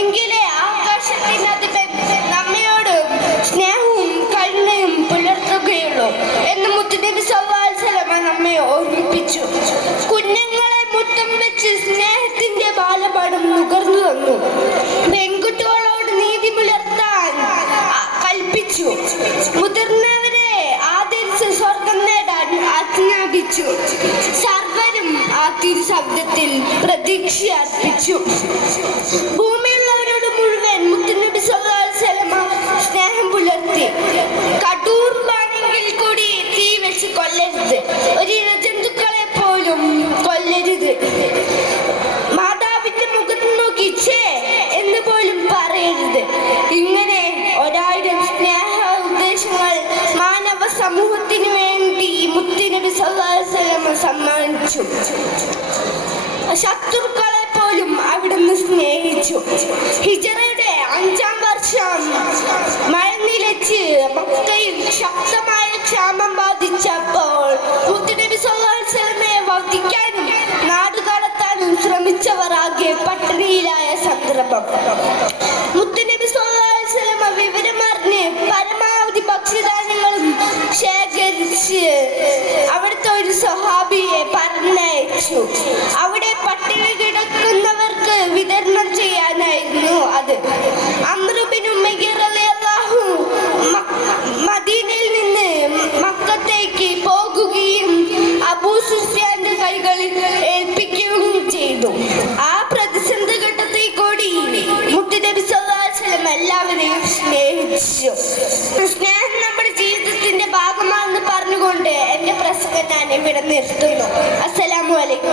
എങ്കിലേ ആകാശത്തിനതിലെ നമ്മയോട് സ്നേഹവും കരുണയും പുലർത്തുകയുള്ളൂ എന്ന് മുത്തുനബി സവാത്സലമ നമ്മെ ഓർമ്മിപ്പിച്ചു. കുഞ്ഞുങ്ങളെ മുത്തം വെച്ച് സ്നേഹത്തിന്റെ ബാലപാഠം നുകർന്നു തന്നു. പെൺകുട്ടികളോട് നീതി പുലർത്താൻ കൽപ്പിച്ചു. മുതിർന്നവരെ ആദരിച്ച് സ്വർഗം നേടാൻ ആജ്ഞാപിച്ചു. സർവരും ആ തിരുശബ്ദത്തിൽ പ്രതീക്ഷ അർപ്പിച്ചു ഭൂമി സമൂഹത്തിന് വേണ്ടി മുത്തിനബി സല്ലാസ്ലമ സമ്മാനിച്ചു. ശത്രുക്കളെ പോലും അവിടുന്ന് സ്നേഹിച്ചു. ഹിജറയുടെ അഞ്ചാം വർഷം മഴ നിലച്ച് മക്കയിൽ ശക്തമായ ക്ഷാമം ബാധിച്ചപ്പോൾ മുത്തിനബി സല്ലാസ്ലമെ വധിക്കാനും നാടുകടത്താനും ശ്രമിച്ചവർ ആകെ പട്ടിണിയിലായ സന്ദർഭം. പരമാവധി ഭക്ഷ്യധാന്യങ്ങളും ശേഖരിച്ച് അവിടുത്തെ ഒരു സഹാബിയെ പറഞ്ഞയച്ചു. അവിടെ പട്ടിണി കിടക്കുന്നവർക്ക് വിതരണം ചെയ്യാനായിരുന്നു അത്. മ- മദീനയിൽ നിന്ന് മക്കത്തേക്ക് അബൂ ആ ഘട്ടത്തിൽ ഭാഗമാണെന്ന് പറഞ്ഞുകൊണ്ട് എന്റെ പ്രസംഗം ഞാൻ ഇവിടെ നിർത്തുന്നു അസ്സലാമു അലൈക്കും